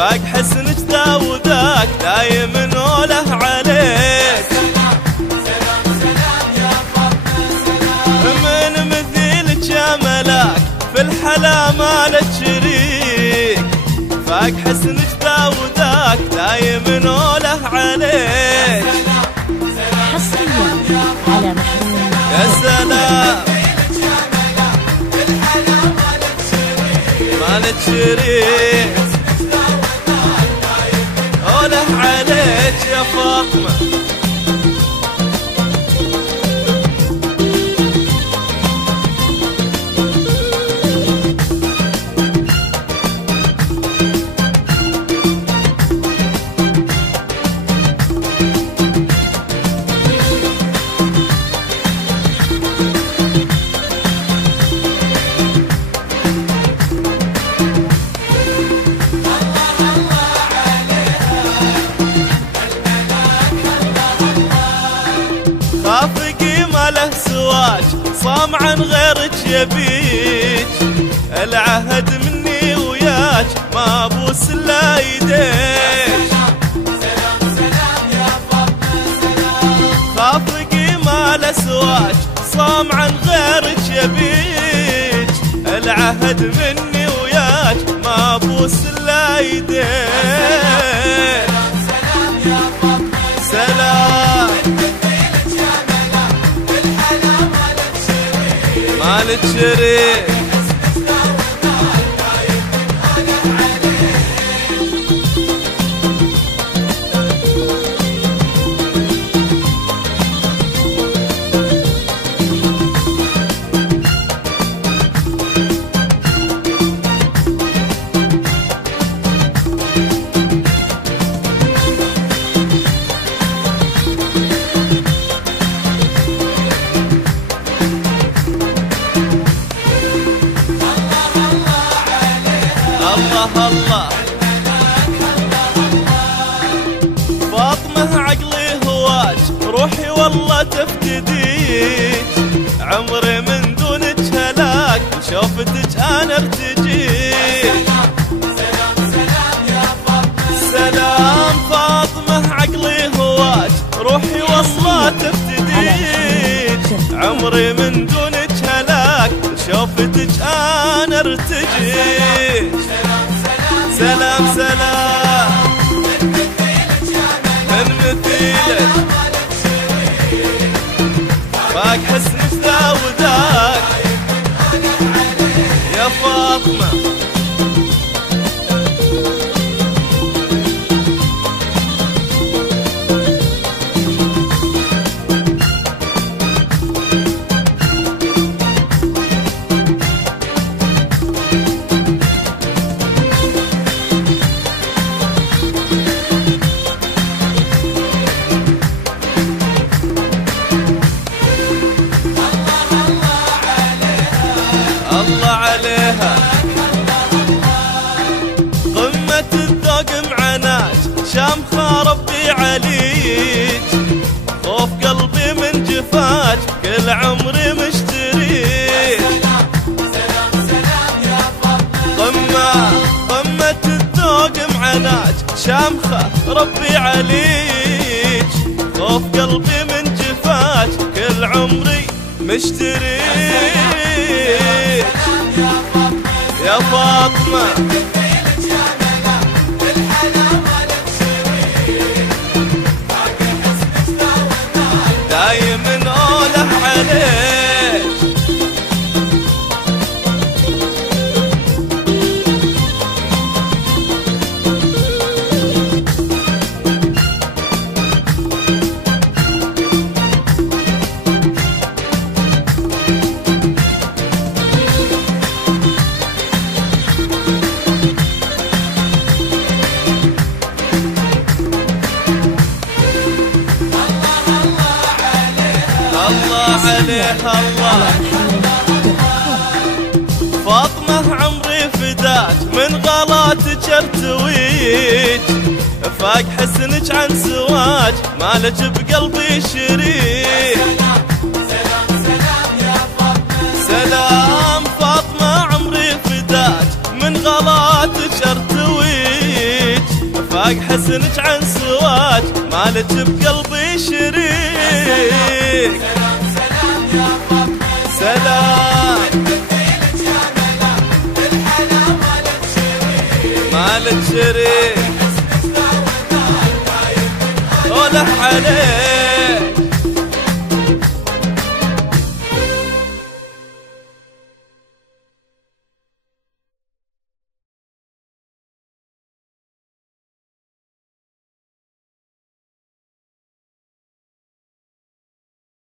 فاق حسنك ذا وذاك دايم نوله عليك. سلام سلام يا فاطمة سلام، من مثيلك يا ملاك في الحلا ما لك شريك. فاق حسنك ذا وذاك دايم نوله عليك. حصريا على محروم. يا سلام ما لك شريك، نوله عليك يا فاطمة. خافقي ما له سواك صام عن غيرك يبيك. العهد مني وياك ما ابوس الا يديك. سلام سلام يا فاطمة سلام، خافقي ما له سواك صام عن غيرك يبيك. العهد مني وياك ما ابوس الا يديك. سلام يا فاطمة سلام مالك شريك، الله الله. فاطمة عقلي هواك روحي والله تفتديك. عمري من دونك هلاك وشوفتك انا ارتجيك. سلام سلام يا فاطمة سلام فاطمة عقلي هواك روحي والله تفتديك. عمري من دونك هلاك وشوفتك انا ارتجيك. سلام سلام من مثيلك فاق حسنك ذا وذاك يا فاطمة. الله عليها قمة الذوق معناك شامخة ربي عليك. خوف قلبي من جفاك كل عمري مشتريك. سلام سلام يا فاطمة قمة الذوق معناك شامخة ربي عليك. خوف قلبي من جفاك كل عمري مشتريك. يا فاطمة دايم نوله عليك. عليها الله. فاطمة عمري فداك من غلاتك ارتويك. فاق حسنك عن سواك مالك بقلبي شريك. سلام سلام يا فاطمة سلام فاطمة عمري فداك من غلاتك ارتويك. فاق حسنك عن سواج مالك بقلبي شريك. سلام سلام يا فاطمة. سلام